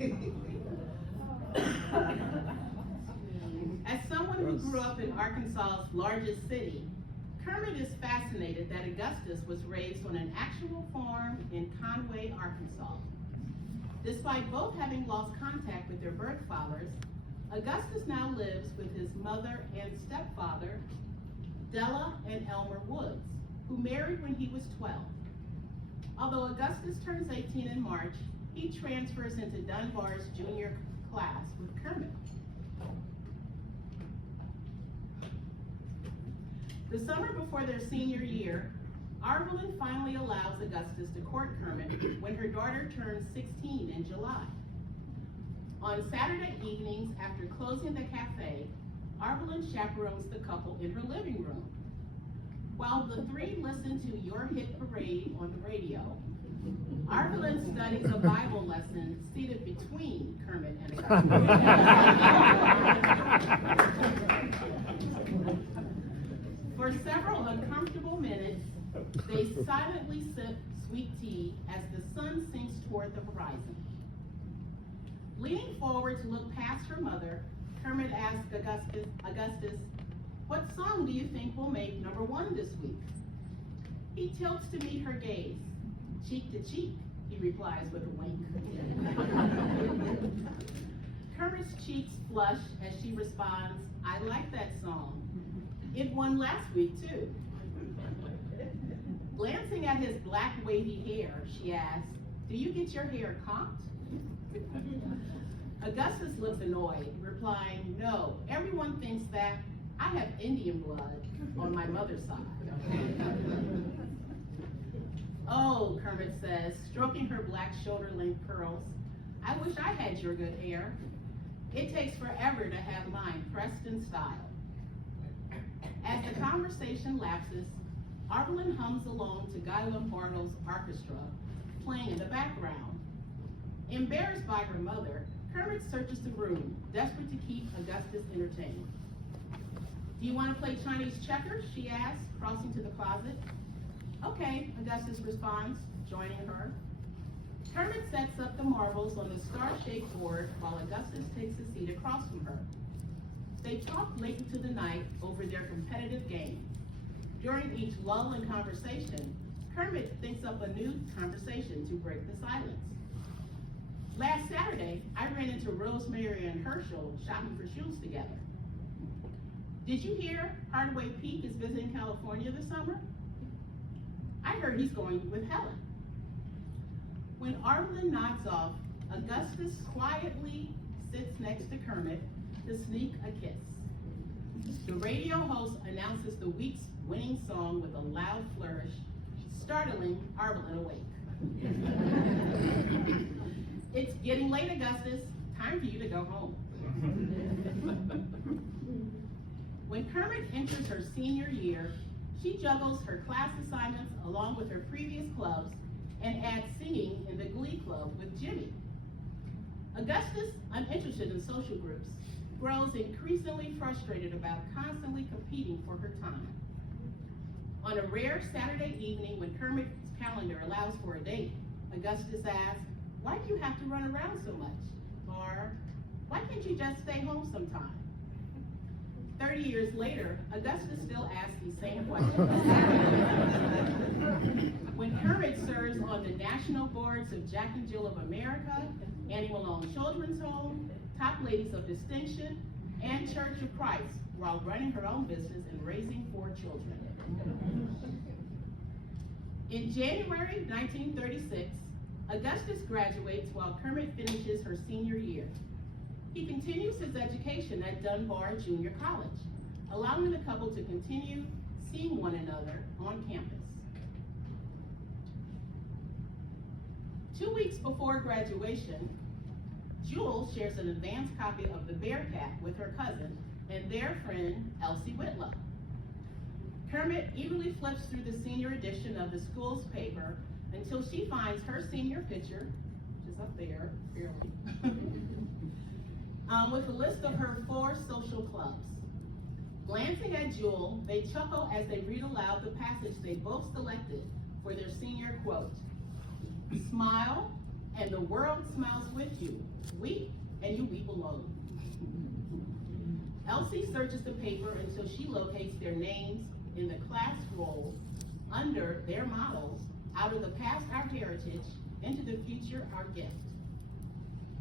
As someone who grew up in Arkansas's largest city, Kermit is fascinated that Augustus was raised on an actual farm in Conway, Arkansas. Despite both having lost contact with their birth fathers, Augustus now lives with his mother and stepfather, Della and Elmer Woods, who married when he was 12. Although Augustus turns 18 in March, he transfers into Dunbar's junior class with Kermit. The summer before their senior year, Arvelyn finally allows Augustus to court Kermit when her daughter turns 16 in July. On Saturday evenings, after closing the cafe, Arvelyn chaperones the couple in her living room. While the three listen to Your Hit Parade on the radio, Arvelyn studies a Bible lesson seated between Kermit and Augustus. For several uncomfortable minutes, they silently sip sweet tea as the sun sinks toward the horizon. Leaning forward to look past her mother, Kermit asks Augustus, "What song do you think will make #1 this week?" He tilts to meet her gaze. "Cheek to cheek," he replies with a wink. Kermit's cheeks flush as she responds, "I like that song. It won last week, too." Glancing at his black wavy hair, she asks, "Do you get your hair combed?" Augustus looks annoyed, replying, "No, everyone thinks that I have Indian blood on my mother's side." "Oh," Kermit says, stroking her black shoulder-length curls, "I wish I had your good hair. It takes forever to have mine pressed in style." As the conversation lapses, Arvelyn hums along to Guy Lombardo's orchestra, playing in the background. Embarrassed by her mother, Kermit searches the room, desperate to keep Augustus entertained. "Do you want to play Chinese checkers?" she asks, crossing to the closet. "Okay," Augustus responds, joining her. Kermit sets up the marbles on the star-shaped board while Augustus takes a seat across from her. They talk late into the night over their competitive game. During each lull in conversation, Kermit thinks up a new conversation to break the silence. "Last Saturday, I ran into Rosemary and Herschel shopping for shoes together. Did you hear Hardaway Peak is visiting California this summer? I heard he's going with Helen." When Arvelyn nods off, Augustus quietly sits next to Kermit to sneak a kiss. The radio host announces the week's winning song with a loud flourish, startling Arvelyn awake. "It's getting late, Augustus. Time for you to go home." When Kermit enters her senior year, she juggles her class assignments along with her previous clubs and adds singing in the glee club with Jimmy. Augustus, uninterested in social groups, grows increasingly frustrated about constantly competing for her time. On a rare Saturday evening when Kermit's calendar allows for a date, Augustus asks, "Why do you have to run around so much?" Or, "Why can't you just stay home sometime?" 30 years later, Augustus still asks these same questions. When Kermit serves on the national boards of Jack and Jill of America, Annie Malone Children's Home, Top Ladies of Distinction, and Church of Christ, while running her own business and raising 4 children. In January 1936, Augustus graduates while Kermit finishes her senior year. He continues his education at Dunbar Junior College, allowing the couple to continue seeing one another on campus. 2 weeks before graduation, Jewel shares an advance copy of The Bearcat with her cousin and their friend, Elsie Whitlow. Kermit eagerly flips through the senior edition of the school's paper until she finds her senior picture, which is up there, barely, with a list of her 4 social clubs. Glancing at Jewel, they chuckle as they read aloud the passage they both selected for their senior quote. "Smile and the world smiles with you. Weep, and you weep alone. Elsie searches the paper until she locates their names in the class roll under their mottos, out of the past our heritage, into the future our gift.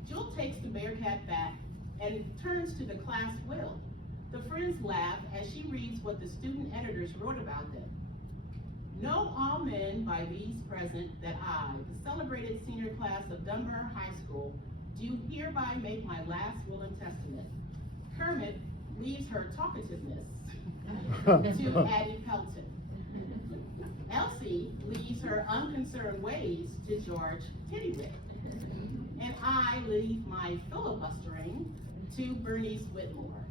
Jewel takes the Bearcat back and turns to the class will. The friends laugh as she reads what the student editors wrote about them. Know all men by these present that I, the celebrated senior class of Dunbar High School, do hereby make my last will and testament. Kermit leaves her talkativeness to Addie Pelton. Elsie leaves her unconcerned ways to George Tiddywit. And I leave my filibustering to Bernice Whitmore.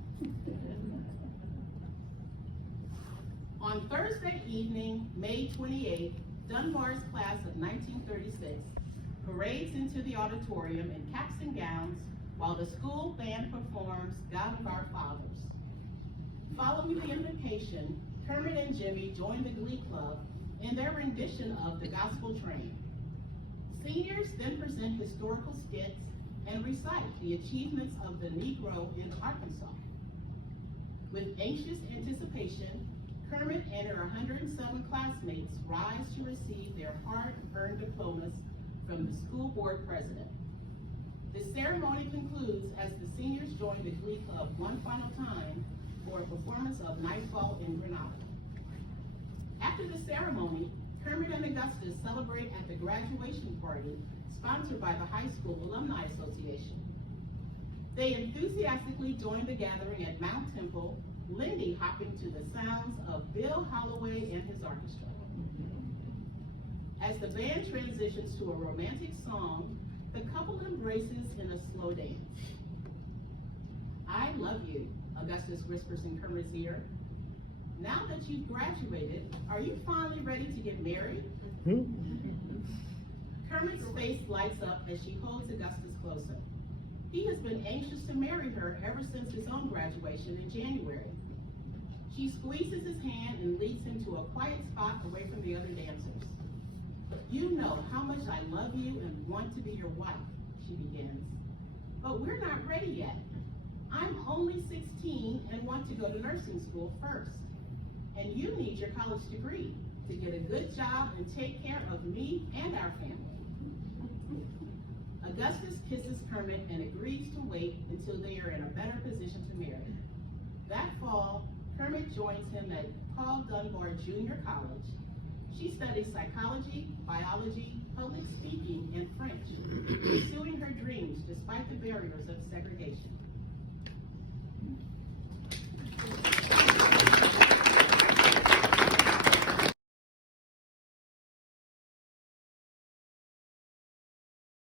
On Thursday evening, May 28th, Dunbar's class of 1936 parades into the auditorium in caps and gowns while the school band performs God of Our Fathers. Following the invocation, Kermit and Jimmy join the Glee Club in their rendition of The Gospel Train. Seniors then present historical skits and recite the achievements of the Negro in Arkansas. With anxious anticipation, Kermit and her 107 classmates rise to receive their hard-earned diplomas from the school board president. The ceremony concludes as the seniors join the Glee Club one final time for a performance of Nightfall in Grenada. After the ceremony, Kermit and Augustus celebrate at the graduation party sponsored by the High School Alumni Association. They enthusiastically join the gathering at Mount Temple, Lindy hopping to the sounds of Bill Holloway and his orchestra. As the band transitions to a romantic song, the couple embraces in a slow dance. I love you, Augustus whispers in Kermit's ear. Now that you've graduated, are you finally ready to get married? Kermit's face lights up as she holds Augustus closer. He has been anxious to marry her ever since his own graduation in January. She squeezes his hand and leads him to a quiet spot away from the other dancers. You know how much I love you and want to be your wife, she begins. But we're not ready yet. I'm only 16 and want to go to nursing school first. And you need your college degree to get a good job and take care of me and our family. Augustus kisses Kermit and agrees to wait until they are in a better position to marry. That fall, Kermit joins him at Paul Dunbar Junior College. She studies psychology, biology, public speaking, and French, pursuing her dreams despite the barriers of segregation.